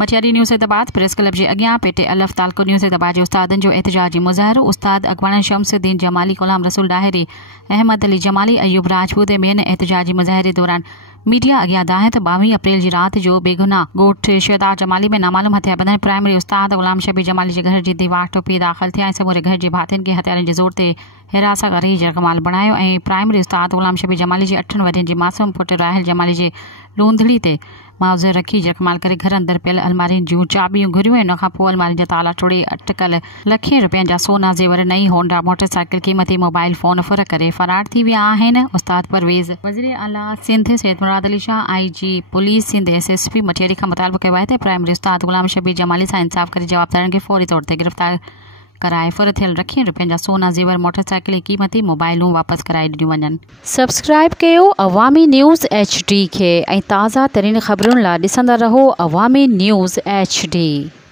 Matiari news Hyderabad press club के अॻियां पेटे अलफ तालको न्यूज़ हैदराबाद जे उस्तादनि जो एहतजाजी मुज़ाहिरो। उस्ताद अगवान शम्सुद्दीन जमाली, गुलाम रसूल डाहिरी, अहमद अली जमाली, अयूब राजपूत ऐं ॿियनि एहतजाजी मुज़ाहिरे दौरान मीडिया अॻियां दाहिं त 22 अप्रैल जी रात जो बेगुनाह ॻोठ शेदार जमाली में नामालूम हथियार बंदन प्राइमरी उस्ताद गुलाम शबी जमाली जे घर जी दीवार टुपी दाख़िल थिया ऐं समूरे घर जे भातियुनि खे हथियारनि जे ज़ोर ते हिरासत करे जरकमाल बणायो ऐं प्राइमरी उस्ताद गुलाम शबी जमाली जे 8 वरियनि जी मासूम पुटु राहिल जमाली जे लूंधड़ी ते मुआवज़ो रखी जरकमाल करे घर अंदर पियल अलमारियुनि जूं चाबियूं घुरियूं ऐं उनखां पोइ अलमारियुनि जा ताला टोड़े अटकल लखें रुपयनि जा सोना ज़ेवर, नई होंडा मोटरसाइकिल, क़ीमती मोबाइल फ़ोन फुर करे फ़रार थी विया आहिनि। उस्ताद परवेज़ वज़ीर आला Sindh Syed Murad Ali Shah, IG police Sindh SSP Matiari खां मुतालबो कयो आहे त प्राइमरी उस्ताद गुलाम शबी जमाली सां इंसाफ़ करे जवाबदारनि खे फौरी तौर ते गिरफ़्तार कराए फुर थियल लखें रुपयनि जा सोना ज़ेवर, मोटरसाइकिल, क़ीमती मोबाइलूं वापसि कराए ॾिनियूं वञनि। सब्सक्राइब कयो अवामी न्यूज़ HD खे ऐं ताज़ा तरीन ख़बरुनि लाइ ॾिसंदा रहो अवामी न्यूज़ HD।